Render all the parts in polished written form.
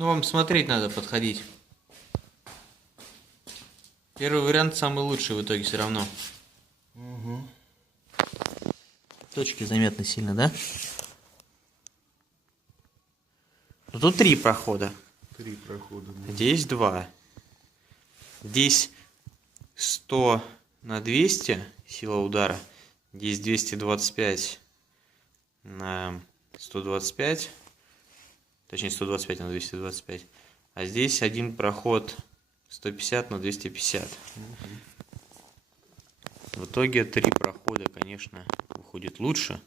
Ну, вам смотреть надо, подходить. Первый вариант самый лучший в итоге все равно. Угу. Точки заметны сильно, да? Ну, тут 3 прохода. 3 прохода. Да. Здесь 2. Здесь 100 на 200 сила удара. Здесь 225 на 125. Точнее, 125 на 225. А здесь один проход 150 на 250. В итоге 3 прохода, конечно, выходит лучше.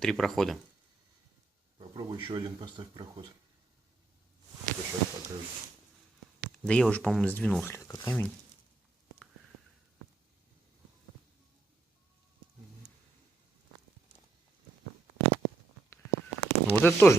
3 прохода. Попробуй еще один поставь проход. Сейчас покажу. Да я уже, по-моему, сдвинул слегка камень. Вот это тоже